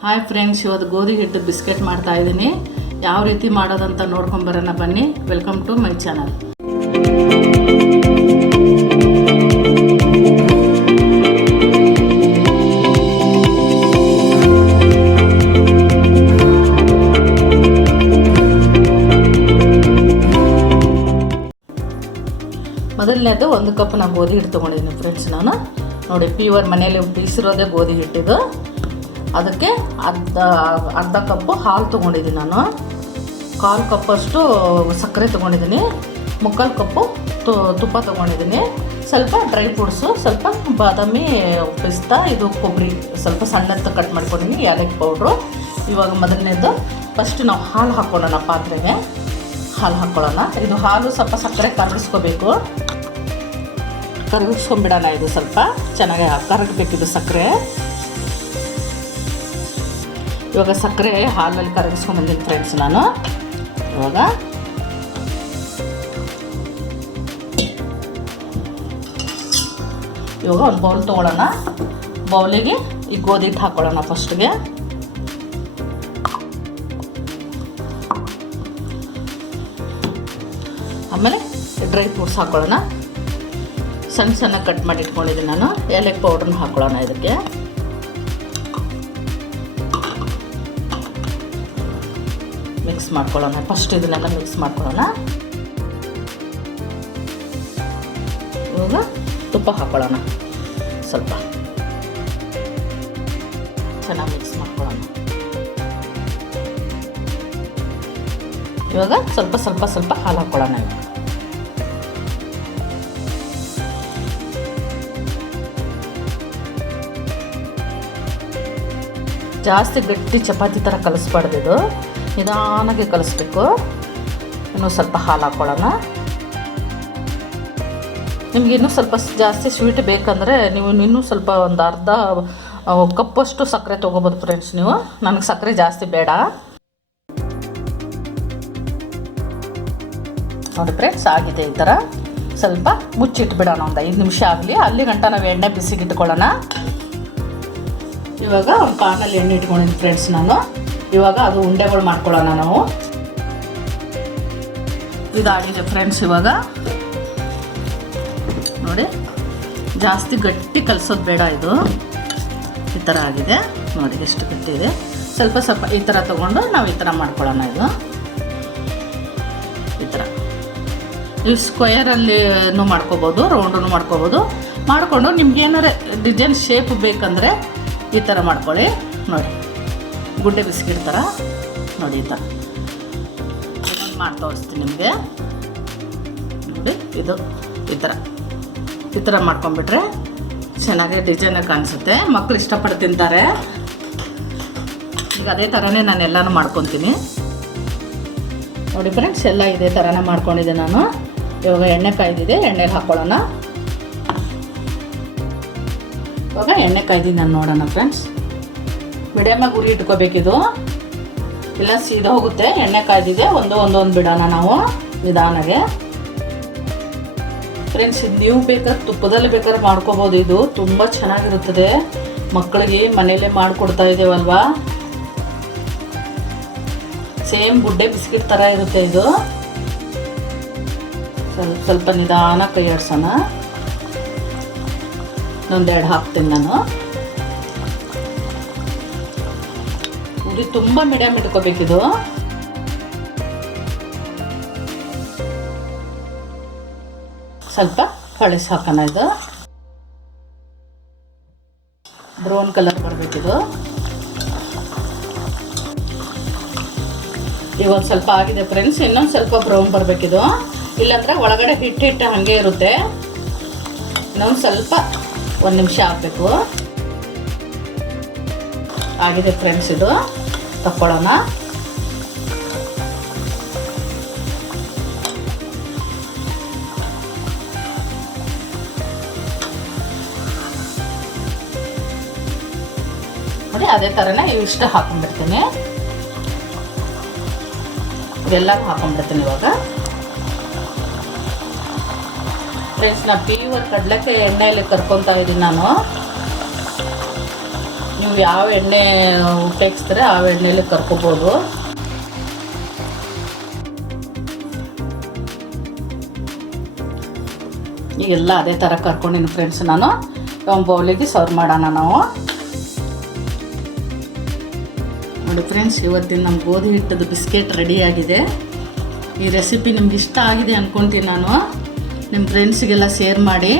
Hi friends, ಇವತ್ತು ಗೋಧಿ ಹಿಟ್ಟು ಬಿಸ್ಕೆಟ್ ಮಾಡ್ತಾ ಇದ್ದೀನಿ. ಯಾವ ರೀತಿ ಮಾಡೋದಂತ ನೋಡ್ಕೊಂಬರೋಣ ಬನ್ನಿ. Welcome to my channel. ಮೊದಲನೇದು 1 ಕಪ್ ನಾನು ಗೋಧಿ ಹಿಟ್ಟು ತೊಗೊಂಡಿದ್ದೀನಿ ಫ್ರೆಂಡ್ಸ್. ನಾನು ನೋಡಿ ಪ್ಯೂರ್ ಮನೆಯಲ್ಲಿ ಬೀಸಿರೋದೇ ಗೋಧಿ ಹಿಟ್ಟಿದು. ಅದಕ್ಕೆ ಅರ್ಧ ಕಪ್ಪು ಹಾಲು ತೊಗೊಂಡಿದ್ದೀನಿ. ನಾನು 1/4 ಕಪ್ಪಷ್ಟು ಸಕ್ಕರೆ ತೊಗೊಂಡಿದ್ದೀನಿ. 3/4 ಕಪ್ಪು ತುಪ್ಪ ತೊಗೊಂಡಿದ್ದೀನಿ. ಸ್ವಲ್ಪ ಡ್ರೈ ಫ್ರೂಟ್ಸು, ಸ್ವಲ್ಪ ಬಾದಾಮಿ, ಪಿಸ್ತಾ, ಇದು ಕೊಬ್ಬರಿ ಸ್ವಲ್ಪ ಸಣ್ಣತ್ತು ಕಟ್ ಮಾಡ್ಕೊಂಡಿದ್ದೀನಿ, ಏಲಕ್ಕಿ ಪೌಡ್ರು. ಇವಾಗ ಮೊದಲನೇದು ಫಸ್ಟ್ ನಾವು ಹಾಲು ಹಾಕ್ಕೊಳ್ಳೋಣ. ಪಾತ್ರೆಗೆ ಹಾಲು ಹಾಕ್ಕೊಳ್ಳೋಣ. ಇದು ಹಾಲು ಸ್ವಲ್ಪ ಸಕ್ಕರೆ ಕರಗಿಸ್ಕೊಂಬಿಡೋಣ. ಇದು ಸ್ವಲ್ಪ ಚೆನ್ನಾಗಿ ಕರಗಬೇಕಿದು ಸಕ್ಕರೆ. ಇವಾಗ ಸಕ್ಕರೆ ಹಾಲಲ್ಲಿ ಕರಗಿಸ್ಕೊಂಡ್ಬಂದಿದ್ದೀನಿ ಫ್ರೆಂಡ್ಸ್ ನಾನು. ಇವಾಗ ಒಂದು ಬೌಲ್ ತೊಗೊಳ್ಳೋಣ. ಬೌಲಿಗೆ ಈ ಗೋಧಿ ಹಿಟ್ಟು ಹಾಕ್ಕೊಳ್ಳೋಣ ಫಸ್ಟ್ಗೆ. ಆಮೇಲೆ ಡ್ರೈ ಫ್ರೂಟ್ಸ್ ಹಾಕ್ಕೊಳ್ಳೋಣ. ಸಣ್ಣ ಕಟ್ ಮಾಡಿ ಇಟ್ಕೊಂಡಿದ್ದೀನಿ ನಾನು. ಏಲಕ್ಕಿ ಪೌಡ್ರನ್ನ ಹಾಕ್ಕೊಳ್ಳೋಣ ಇದಕ್ಕೆ. ಮಿಕ್ಸ್ ಮಾಡ್ಕೊಳ್ಳೋಣ. ಫಸ್ಟ್ ಇದನ್ನೆಲ್ಲ ಮಿಕ್ಸ್ ಮಾಡ್ಕೊಳ್ಳೋಣ. ಇವಾಗ ತುಪ್ಪ ಹಾಕ್ಕೊಳ್ಳೋಣ. ಸ್ವಲ್ಪ ಚೆನ್ನಾಗಿ ಮಿಕ್ಸ್ ಮಾಡ್ಕೊಳ್ಳೋಣ. ಇವಾಗ ಸ್ವಲ್ಪ ಹಾಲು ಹಾಕ್ಕೊಳ್ಳೋಣ. ಜಾಸ್ತಿ ಗಟ್ಟಿ ಚಪಾತಿ ಥರ ಕಲಿಸ್ಬಾರ್ದು. ಇದು ನಿಧಾನಾಗಿ ಕಲಿಸ್ಬೇಕು. ಇನ್ನೂ ಸ್ವಲ್ಪ ಹಾಲು ಹಾಕ್ಕೊಳ್ಳೋಣ. ನಿಮ್ಗೆ ಇನ್ನೂ ಸ್ವಲ್ಪ ಜಾಸ್ತಿ ಸ್ವೀಟ್ ಬೇಕಂದರೆ ನೀವು ಇನ್ನೂ ಸ್ವಲ್ಪ ಒಂದು ಅರ್ಧ ಕಪ್ಪಷ್ಟು ಸಕ್ಕರೆ ತೊಗೋಬೋದು ಫ್ರೆಂಡ್ಸ್ ನೀವು. ನನಗೆ ಸಕ್ಕರೆ ಜಾಸ್ತಿ ಬೇಡ. ನೋಡಿ ಫ್ರೆಂಡ್ಸ್, ಆಗಿದೆ ಈ ಥರ. ಸ್ವಲ್ಪ ಮುಚ್ಚಿಟ್ಬಿಡೋಣ. ಒಂದು 5 ನಿಮಿಷ ಆಗಲಿ. ಅಲ್ಲಿ ಗಂಟ ನಾವು ಎಣ್ಣೆ ಬಿಸಿಗೆ ಇಟ್ಕೊಳ್ಳೋಣ. ಇವಾಗ ಒಂದು ಪಾನಲ್ಲಿ ಎಣ್ಣೆ ಇಟ್ಕೊಂಡಿದ್ದೀನಿ ಫ್ರೆಂಡ್ಸ್ ನಾನು. ಇವಾಗ ಅದು ಉಂಡೆಗಳು ಮಾಡ್ಕೊಳ್ಳೋಣ ನಾವು. ಇದಾಗಿದೆ ಫ್ರೆಂಡ್ಸ್. ಇವಾಗ ನೋಡಿ, ಜಾಸ್ತಿ ಗಟ್ಟಿ ಕಲಸೋದು ಬೇಡ. ಇದು ಈ ಥರ ಆಗಿದೆ ನೋಡಿ, ಎಷ್ಟು ಗಟ್ಟಿ ಇದೆ. ಸ್ವಲ್ಪ ಈ ಥರ ತೊಗೊಂಡು ನಾವು ಈ ಥರ ಮಾಡ್ಕೊಳ್ಳೋಣ. ಇದು ಈ ಥರ ನೀವು ಸ್ಕ್ವಯರಲ್ಲಿನೂ ಮಾಡ್ಕೋಬೋದು, ರೌಂಡೂ ಮಾಡ್ಕೋಬೋದು. ಮಾಡಿಕೊಂಡು ನಿಮ್ಗೆ ಏನಾರು ಡಿಸೈನ್ ಶೇಪ್ ಬೇಕಂದರೆ ಈ ಥರ ಮಾಡ್ಕೊಳ್ಳಿ. ನೋಡಿ, ಗುಡ್ಡೆ ಬಿಸ್ಕಿಟ್ ಥರ ನೋಡಿ. ಈ ಥರ ಮಾಡಿ ತೋರಿಸ್ತೀನಿ ನಿಮಗೆ. ನೋಡಿ, ಇದು ಈ ಥರ ಮಾಡ್ಕೊಂಬಿಟ್ರೆ ಚೆನ್ನಾಗಿ ಡಿಸೈನಾಗಿ ಕಾಣಿಸುತ್ತೆ. ಮಕ್ಕಳು ಇಷ್ಟಪಟ್ಟು ತಿಂತಾರೆ. ಈಗ ಅದೇ ಥರನೇ ನಾನು ಎಲ್ಲನೂ ಮಾಡ್ಕೊತೀನಿ. ನೋಡಿ ಫ್ರೆಂಡ್ಸ್, ಎಲ್ಲ ಇದೇ ಥರನೇ ಮಾಡ್ಕೊಂಡಿದ್ದೆ ನಾನು. ಇವಾಗ ಎಣ್ಣೆ ಕಾಯ್ದಿದೆ, ಎಣ್ಣೆಗೆ ಹಾಕ್ಕೊಳ್ಳೋಣ. ಇವಾಗ ಎಣ್ಣೆ ಕಾಯ್ದಿದ್ದು ನಾನು ನೋಡೋಣ ಫ್ರೆಂಡ್ಸ್. ಮೀಡಿಯಮಾಗಿ ಉರಿ ಇಟ್ಕೋಬೇಕಿದು, ಇಲ್ಲ ಸೀದಾ ಹೋಗುತ್ತೆ. ಎಣ್ಣೆ ಕಾಯ್ದಿದೆ. ಒಂದು ಬಿಡೋಣ ನಾವು ನಿಧಾನಾಗೆ. ಫ್ರೆಂಡ್ಸ್, ಇದು ನೀವು ಬೇಕಾದ್ರೆ ತುಪ್ಪದಲ್ಲಿ ಬೇಕಾದ್ರೆ ಮಾಡ್ಕೋಬೋದು. ಇದು ತುಂಬ ಚೆನ್ನಾಗಿರುತ್ತದೆ. ಮಕ್ಕಳಿಗೆ ಮನೆಯಲ್ಲೇ ಮಾಡಿಕೊಡ್ತಾ ಇದ್ದೇವಲ್ವಾ. ಸೇಮ್ ಗುಡ್ಡೆ ಬಿಸ್ಕಿಟ್ ಥರ ಇರುತ್ತೆ ಇದು. ಸ್ವಲ್ಪ ನಿಧಾನ ಕೈ ಆಡ್ಸೋಣ. ಒಂದೆರಡು ಹಾಕ್ತೀನಿ ನಾನು. ಉರಿ ತುಂಬ ಮೀಡಿಯಮ್ ಇಟ್ಕೋಬೇಕಿದು. ಸ್ವಲ್ಪ ಕಳಿಸಿ ಹಾಕೋಣ. ಇದು ಬ್ರೌನ್ ಕಲರ್ ಬರಬೇಕಿದು. ಈಗ ಒಂದು ಸ್ವಲ್ಪ ಆಗಿದೆ ಫ್ರೆಂಡ್ಸ್. ಇನ್ನೊಂದು ಸ್ವಲ್ಪ ಬ್ರೌನ್ ಬರಬೇಕಿದು. ಇಲ್ಲಾಂದರೆ ಒಳಗಡೆ ಹಿಟ್ಟು ಹಾಗೆ ಇರುತ್ತೆ. ಇನ್ನೊಂದು ಸ್ವಲ್ಪ 1 ನಿಮಿಷ ಆಗಬೇಕು. ಆಗಿದೆ ಫ್ರೆಂಡ್ಸ್. ಇದು ತಕ್ಕೊಳ್ಳೋಣ. ನೋಡಿ, ಅದೇ ಥರನೇ ಇವಿಷ್ಟು ಹಾಕೊಂಡ್ಬಿಡ್ತೀನಿ. ಇವೆಲ್ಲ ಹಾಕೊಂಡ್ಬಿಡ್ತೀನಿ ಇವಾಗ. ಫ್ರೆಂಡ್ಸ್, ನಾನು ಪ್ಯೂರ್ ಕಡಲೆಕಾಯಿ ಎಣ್ಣೆಯಲ್ಲಿ ಕರ್ಕೊತಾ ಇದ್ದೀನಿ ನಾನು. ನೀವು ಯಾವ ಎಣ್ಣೆ ಉಪಯೋಗಿಸ್ತಾರೆ ಆ ಎಣ್ಣೆಯಲ್ಲಿ ಕರ್ಕೋಬೋದು. ಈಗೆಲ್ಲ ಅದೇ ಥರ ಕರ್ಕೊಂಡಿನಿ ಫ್ರೆಂಡ್ಸ್. ನಾನು ಒಂದು ಬೌಲಿಗೆ ಸರ್ವ್ ಮಾಡೋಣ ನಾವು. ನೋಡಿ ಫ್ರೆಂಡ್ಸ್, ಇವತ್ತಿನ ನಮ್ಮ ಗೋಧಿ ಹಿಟ್ಟದ ಬಿಸ್ಕೆಟ್ ರೆಡಿಯಾಗಿದೆ. ಈ ರೆಸಿಪಿ ನಿಮ್ಗೆ ಇಷ್ಟ ಆಗಿದೆ ಅಂದ್ಕೊತೀನಿ ನಾನು. ನಿಮ್ಮ ಫ್ರೆಂಡ್ಸಿಗೆಲ್ಲ ಶೇರ್ ಮಾಡಿ.